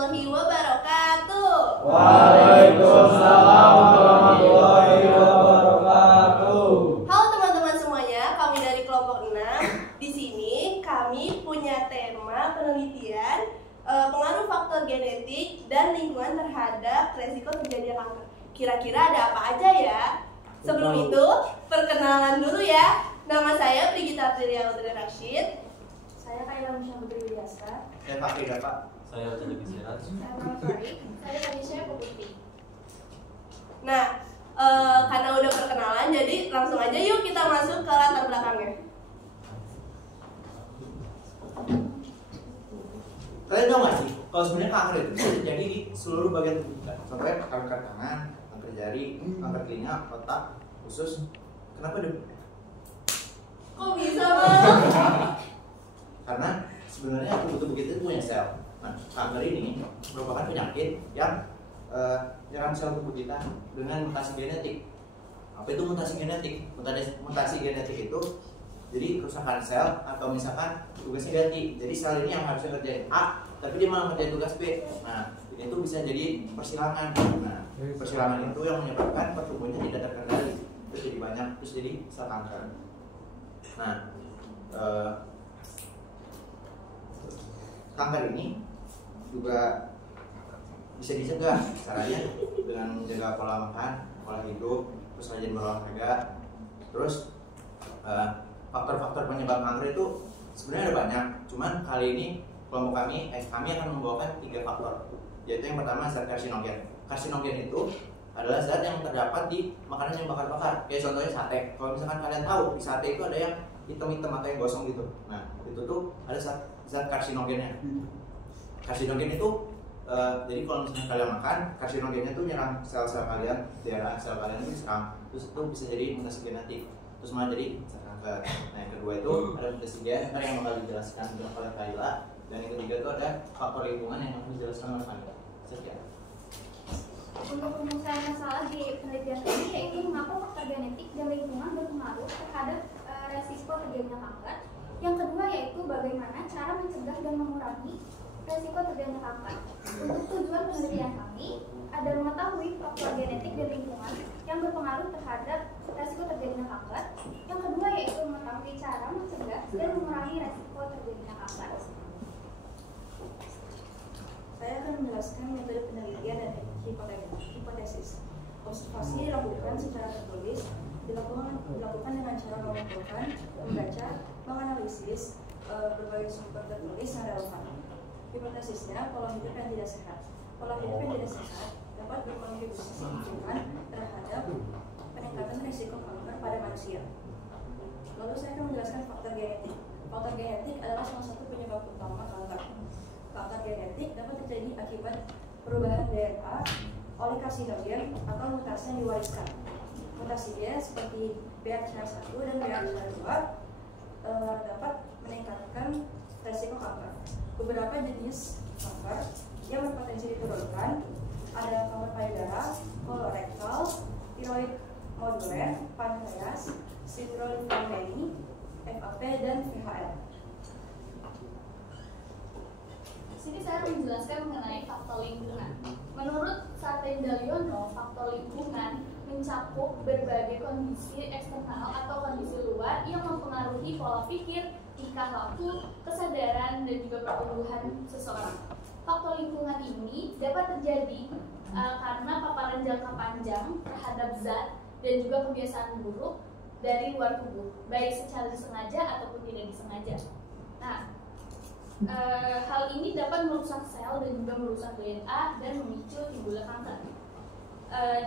warahmatullahi wabarakatuh. Waalaikumsalam warahmatullahi wabarakatuh. Halo teman-teman semuanya, kami dari kelompok 6. Di sini kami punya tema penelitian pengaruh faktor genetik dan lingkungan terhadap resiko terjadinya kanker. Kira-kira ada apa aja ya? Sebelum itu, perkenalan dulu ya. Nama saya Brigita Aprilia Audrey Rashid. Saya Kaila Musyamadri Widyasa. Saya Pak Frida, Pak. Saya Ucap Bisirat. Saya Muhammad Farid. Saya Tanisha Putri. Nah, karena udah perkenalan, jadi langsung aja yuk kita masuk ke latar belakangnya. Kalian tahu nggak sih, kalau sebenarnya kanker itu bisa terjadi di seluruh bagian tubuh kita. Contohnya kanker tangan, kanker jari, kanker telinga, otak, usus. Kenapa deh? Kok bisa Bang? Karena sebenarnya tubuh kita itu punya sel. Nah, kanker ini merupakan penyakit yang menyerang sel tubuh kita dengan mutasi genetik. Apa itu mutasi genetik? Mutasi genetik itu jadi kerusakan sel atau misalkan tugasnya ganti. Jadi sel ini yang harusnya ngerjain A, tapi dia malah ngerjain tugas B. Nah, ini tuh bisa jadi persilangan. Nah, persilangan itu yang menyebabkan pertumbuhannya tidak terkendali. Terus jadi banyak, terus jadi sel kanker. Nah, kanker ini juga bisa dicegah caranya dengan menjaga pola makan, pola hidup, terus rajin berolahraga. Terus faktor-faktor penyebab kanker itu sebenarnya ada banyak. Cuman kali ini kelompok kami akan membawakan 3 faktor. Yaitu yang pertama zat karsinogen. Karsinogen itu adalah zat yang terdapat di makanan yang bakar-bakar. Kayak contohnya sate. Kalau misalkan kalian tahu di sate itu ada yang hitam-hitam atau yang gosong gitu. Nah, itu tuh ada zat karsinogennya. Karsinogen itu jadi kalau misalnya kalian makan, karsinogennya tuh nyerang sel-sel kalian, daerah sel kalian itu diserang. Terus itu bisa jadi mutasi genetik. Terus malah jadi kanker. Nah, yang kedua itu ada mutasi gen, yang bakal dijelaskan oleh Kaila. Dan yang ketiga itu ada faktor lingkungan yang akan dijelaskan oleh Kaila. Sekian. Untuk penyelesaian masalah di penelitian ini yaitu mengapa faktor genetik dan lingkungan berpengaruh terhadap resiko terjadinya kanker. Yang kedua yaitu bagaimana cara mencegah dan mengurangi resiko terjadinya kanker. Untuk tujuan penelitian kami ada mengetahui faktor genetik dan lingkungan yang berpengaruh terhadap resiko terjadinya kanker. Yang kedua yaitu mengetahui cara mencegah dan mengurangi resiko terjadinya kanker. Saya akan menjelaskan metode penelitian dan hipotesis. Observasi dilakukan secara tertulis, dilakukan dengan cara mengumpulkan, membaca, menganalisis berbagai sumber tertulis yang relevan. Hipotesisnya pola hidup yang tidak sehat. Pola hidup yang tidak sehat dapat berkontribusi signifikan terhadap peningkatan risiko kanker pada manusia. Lalu saya akan menjelaskan faktor genetik. Faktor genetik adalah salah satu penyebab utama kanker. Kanker genetik dapat terjadi akibat perubahan DNA oleh karsinogen atau mutasi yang diwariskan. Mutasi dia seperti BRCA1 dan BRCA2 dapat meningkatkan resiko kanker. Beberapa jenis kanker yang berpotensi diturunkan ada kanker payudara, kolorektal, tiroid noduler, pankreas, sindrom Fanconi, FAP, dan VHL. Sini saya akan menjelaskan mengenai faktor lingkungan. Menurut Satya Daliono, faktor lingkungan mencakup berbagai kondisi eksternal atau kondisi luar yang mempengaruhi pola pikir, tingkah laku, kesadaran, dan juga pertumbuhan seseorang. Faktor lingkungan ini dapat terjadi karena paparan jangka panjang terhadap zat dan juga kebiasaan buruk dari luar tubuh, baik secara disengaja ataupun tidak disengaja. Nah, hal ini dapat merusak sel dan juga merusak DNA dan memicu timbulnya kanker.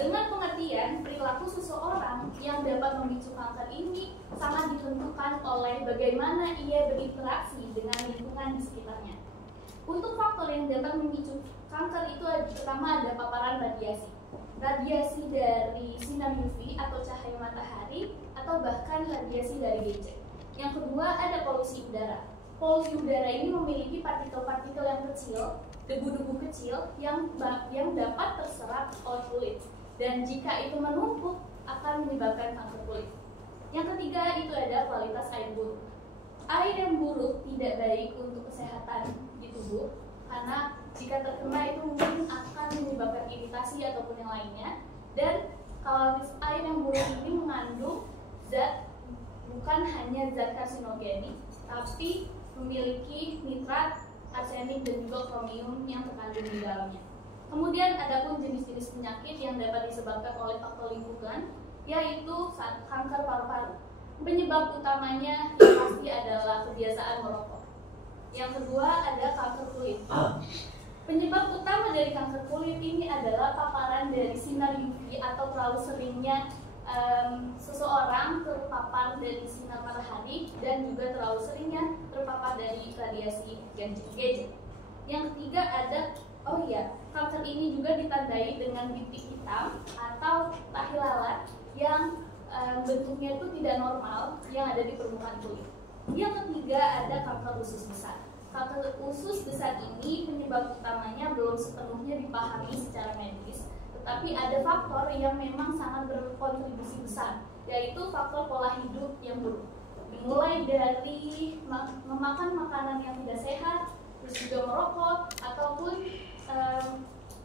Dengan pengertian perilaku seseorang yang dapat memicu kanker ini sangat ditentukan oleh bagaimana ia berinteraksi dengan lingkungan di sekitarnya. Untuk faktor yang dapat memicu kanker itu pertama ada paparan radiasi. Radiasi dari sinar UV atau cahaya matahari atau bahkan radiasi dari gadget. Yang kedua ada polusi udara. Polusi udara ini memiliki partikel-partikel yang kecil, debu-debu kecil yang dapat terserap oleh kulit, dan jika itu menumpuk akan menyebabkan kanker kulit. Yang ketiga itu ada kualitas air buruk. Air yang buruk tidak baik untuk kesehatan di tubuh karena jika terkena itu mungkin akan menyebabkan iritasi ataupun yang lainnya. Dan kalau air yang buruk ini mengandung zat, bukan hanya zat karsinogenik, tapi memiliki nitrat, arsenik, dan juga kromium yang terkandung di dalamnya. Kemudian ada pun jenis-jenis penyakit yang dapat disebabkan oleh faktor lingkungan, yaitu kanker paru-paru. Penyebab utamanya yang pasti adalah kebiasaan merokok. Yang kedua ada kanker kulit. Penyebab utama dari kanker kulit ini adalah paparan dari sinar UV atau terlalu seringnya seseorang terpapar dari sinar matahari dan juga terlalu seringnya terpapar dari radiasi gadget. Yang ketiga ada kanker ini juga ditandai dengan bintik hitam atau tahi lalat yang bentuknya itu tidak normal yang ada di permukaan kulit. Yang ketiga ada kanker usus besar. Kanker usus besar ini penyebab utamanya belum sepenuhnya dipahami secara medis, tetapi ada faktor yang memang sangat berkontribusi besar, yaitu faktor pola hidup yang buruk. Dimulai dari memakan makanan yang tidak sehat, terus juga merokok, ataupun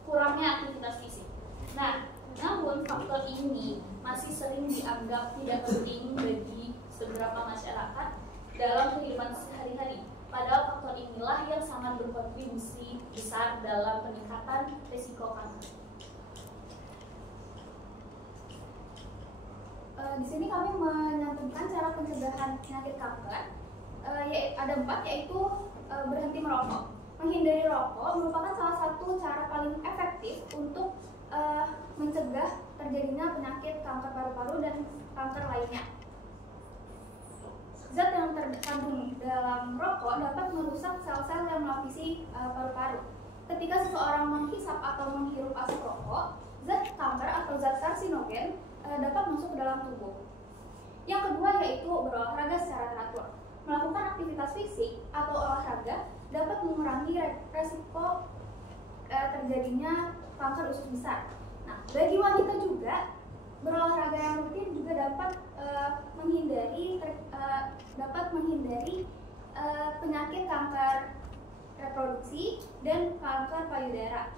kurangnya aktivitas fisik. Nah, namun faktor ini masih sering dianggap tidak penting bagi beberapa masyarakat dalam kehidupan sehari-hari. Padahal faktor inilah yang sangat berkontribusi besar dalam peningkatan risiko kanker. Di sini kami menyantumkan cara pencegahan penyakit kanker. Ada 4, yaitu berhenti merokok. Menghindari rokok merupakan salah satu cara paling efektif untuk mencegah terjadinya penyakit kanker paru-paru dan kanker lainnya. Zat yang terkandung dalam rokok dapat merusak sel-sel yang melapisi paru-paru. Ketika seseorang menghisap atau menghirup asap rokok, zat kanker atau zat karsinogen dapat masuk ke dalam tubuh. Yang kedua yaitu berolahraga secara teratur. Melakukan aktivitas fisik atau olahraga dapat mengurangi resiko terjadinya kanker usus besar. Nah, bagi wanita juga berolahraga yang rutin juga dapat menghindari penyakit kanker reproduksi dan kanker payudara.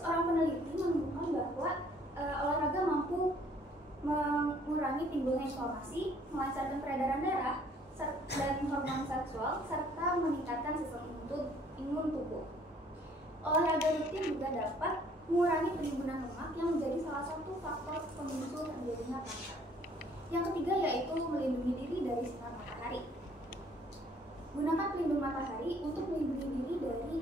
Seorang peneliti menemukan bahwa olahraga mampu mengurangi timbulnya inflamasi, melancarkan peredaran darah, dan hormon seksual, serta meningkatkan sistem imun tubuh. Olahraga rutin juga dapat mengurangi penimbunan lemak yang menjadi salah satu faktor pemicu terjadinya kanker. Yang ketiga yaitu melindungi diri dari sinar matahari. Gunakan pelindung matahari untuk melindungi diri dari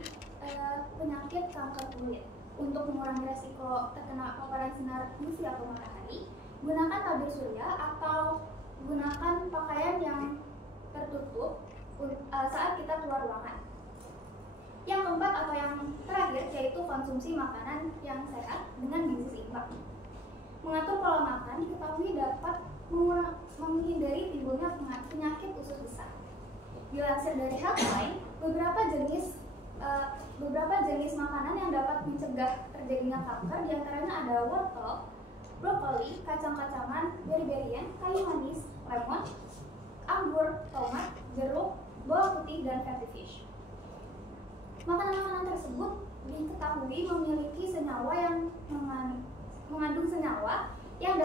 penyakit kanker kulit. Untuk mengurangi resiko terkena paparan sinar UV atau matahari, gunakan tabir surya atau gunakan pakaian yang tertutup saat kita keluar ruangan. Yang keempat atau yang terakhir yaitu konsumsi makanan yang sehat dengan gizi seimbang. Mengatur pola makan diketahui dapat menghindari timbulnya penyakit usus besar. Dilansir dari Healthline, beberapa jenis makanan yang dapat mencegah terjadinya kanker diantaranya ada wortel, brokoli, kacang-kacangan, beri-berian, kayu manis, lemon, anggur, tomat, jeruk, bawang putih, dan fatty fish. Makanan-makanan tersebut diketahui memiliki senyawa yang mengandung senyawa yang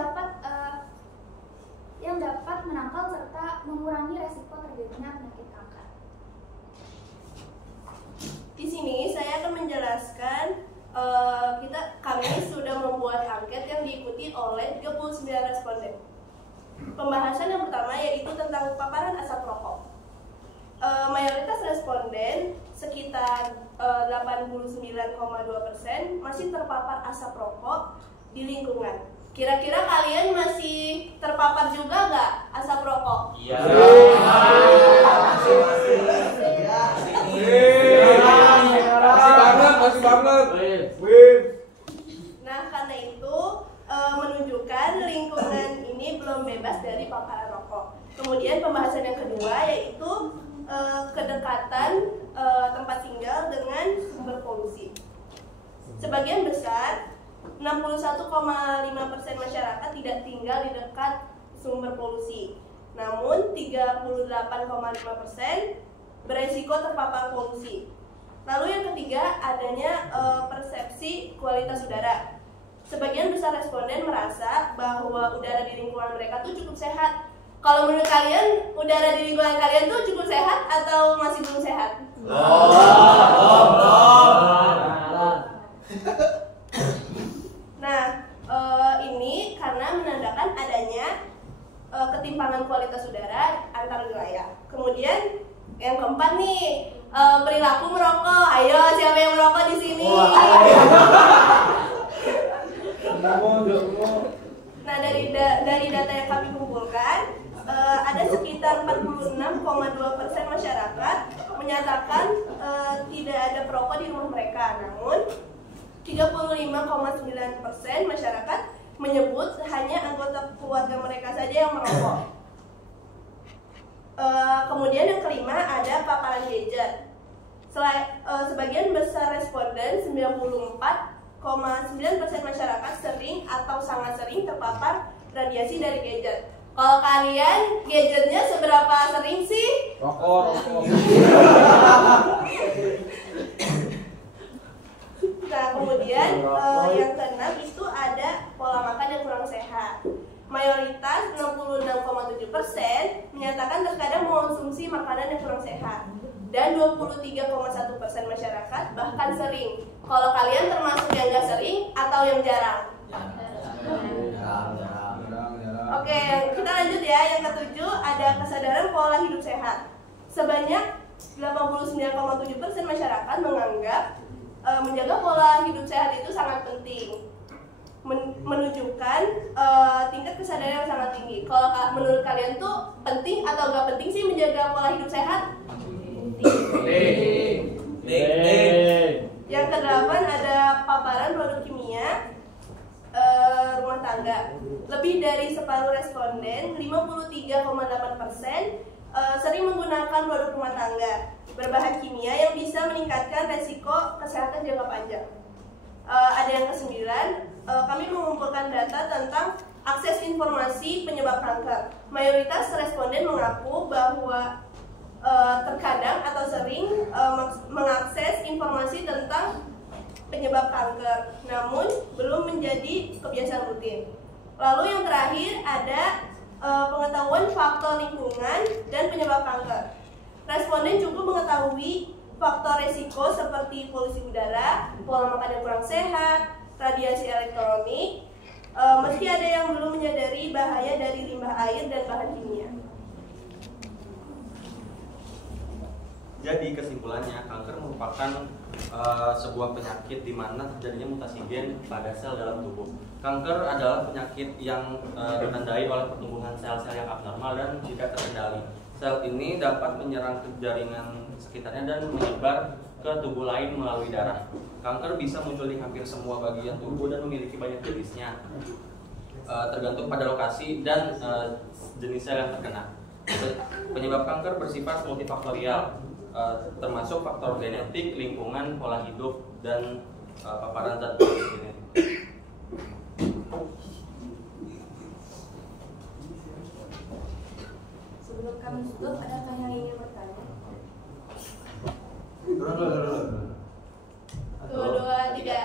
dapat menangkal serta mengurangi resiko terjadinya penyakit kanker. Di sini saya akan menjelaskan kami sudah membuat angket yang diikuti oleh 39 responden. Pembahasan yang pertama yaitu tentang paparan asap rokok. Mayoritas responden sekitar 89,2% masih terpapar asap rokok di lingkungan. Kira-kira kalian masih terpapar juga nggak asap rokok? Iya. Masih banget. Nah, karena itu menunjukkan lingkungan ini belum bebas dari paparan rokok. Kemudian pembahasan yang kedua yaitu kedekatan tempat tinggal dengan sumber polusi. Sebagian besar 61,5% masyarakat tidak tinggal di dekat sumber polusi. Namun 38,5% beresiko terpapar polusi. Lalu yang ketiga, adanya persepsi kualitas udara. Sebagian besar responden merasa bahwa udara di lingkungan mereka tuh cukup sehat. Kalau menurut kalian, udara di lingkungan kalian tuh cukup sehat atau masih belum sehat? Nah, ini karena menandakan adanya ketimpangan kualitas udara antar wilayah. Kemudian yang keempat nih, perilaku merokok. Ayo, siapa yang merokok di sini? Nah, dari data yang kami kumpulkan, ada sekitar 46,2% masyarakat menyatakan tidak ada perokok di rumah mereka. Namun 35,9% masyarakat menyebut hanya anggota keluarga mereka saja yang merokok. Kemudian yang kelima ada paparan gadget. Sebagian besar responden 94,9% masyarakat sering atau sangat sering terpapar radiasi dari gadget. Kalau kalian gadgetnya seberapa sering sih? Rokok. Nah, kemudian yang keenam itu ada pola makan yang kurang sehat. Mayoritas 66,7% menyatakan terkadang mengonsumsi makanan yang kurang sehat, dan 23,1% masyarakat bahkan sering. Kalau kalian termasuk yang nggak sering atau yang jarang? Oke, kita lanjut ya. Yang ketujuh ada kesadaran pola hidup sehat. Sebanyak 89,7% masyarakat menganggap menjaga pola hidup sehat itu sangat penting, menunjukkan tingkat kesadaran yang sangat tinggi. Kalau menurut kalian tuh penting atau nggak penting sih menjaga pola hidup sehat? Penting. Yang kedelapan ada paparan produk kimia rumah tangga. Lebih dari separuh responden, 53,8% sering menggunakan produk rumah tangga berbahan kimia yang bisa meningkatkan resiko kesehatan jangka panjang. Ada yang kesembilan, kami mengumpulkan data tentang akses informasi penyebab kanker. Mayoritas responden mengaku bahwa terkadang atau sering mengakses informasi tentang penyebab kanker, namun belum menjadi kebiasaan rutin. Lalu yang terakhir ada pengetahuan faktor lingkungan dan penyebab kanker. Responden cukup mengetahui faktor resiko seperti polusi udara, pola makan yang kurang sehat, radiasi elektronik, meski ada yang belum menyadari bahaya dari limbah air dan bahan kimia. Jadi kesimpulannya, kanker merupakan sebuah penyakit di mana terjadinya mutasi gen pada sel dalam tubuh. Kanker adalah penyakit yang ditandai oleh pertumbuhan sel-sel yang abnormal dan tidak terkendali. Sel ini dapat menyerang ke jaringan sekitarnya dan menyebar ke tubuh lain melalui darah. Kanker bisa muncul di hampir semua bagian tubuh dan memiliki banyak jenisnya, tergantung pada lokasi dan jenis sel yang terkena. Penyebab kanker bersifat multifaktorial, termasuk faktor genetik, lingkungan, pola hidup, dan paparan zat genetik. Sebelum kami tutup, adakah yang ingin bertanya? Dua, tiga.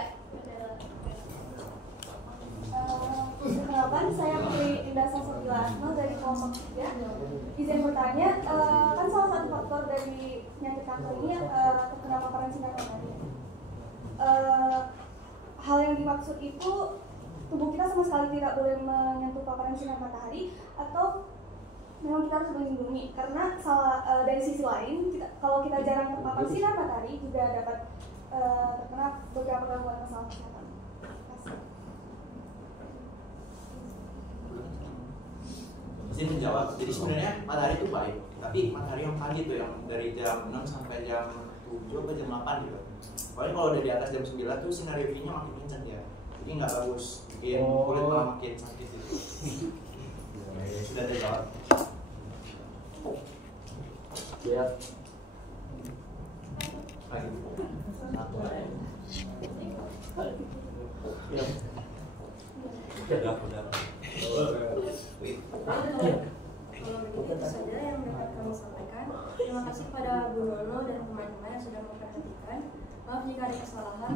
Perkenalkan, saya Putri Indah Sasotila dari kelompok 3. Izin bertanya, kan salah satu faktor dari penyakit kanker ini terkena paparan sinar matahari. Hal yang dimaksud itu tubuh kita sama sekali tidak boleh menyentuh paparan sinar matahari, atau memang kita harus melindungi? Karena dari sisi lain, kalau kita jarang terpapar sinar matahari juga dapat terkena beberapa gangguan masalah kesehatan. Izin menjawab. Jadi sebenarnya matahari itu baik, tapi matahari yang pagi tuh yang dari jam 6 sampai jam 7 atau jam 8 gitu. Pokoknya kalau udah di atas jam 9 tuh sinar UV-nya makin kencang ya. Jadi nggak bagus, bikin kulit malah makin sakit gitu. Sudah ada jawab. Ya. Lagi. Satu lagi. Ya. Udah. Kalau begitu saja yang dapat kami sampaikan. Terima kasih pada Bu Nono dan teman-teman yang sudah memperhatikan. Maaf jika ada kesalahan.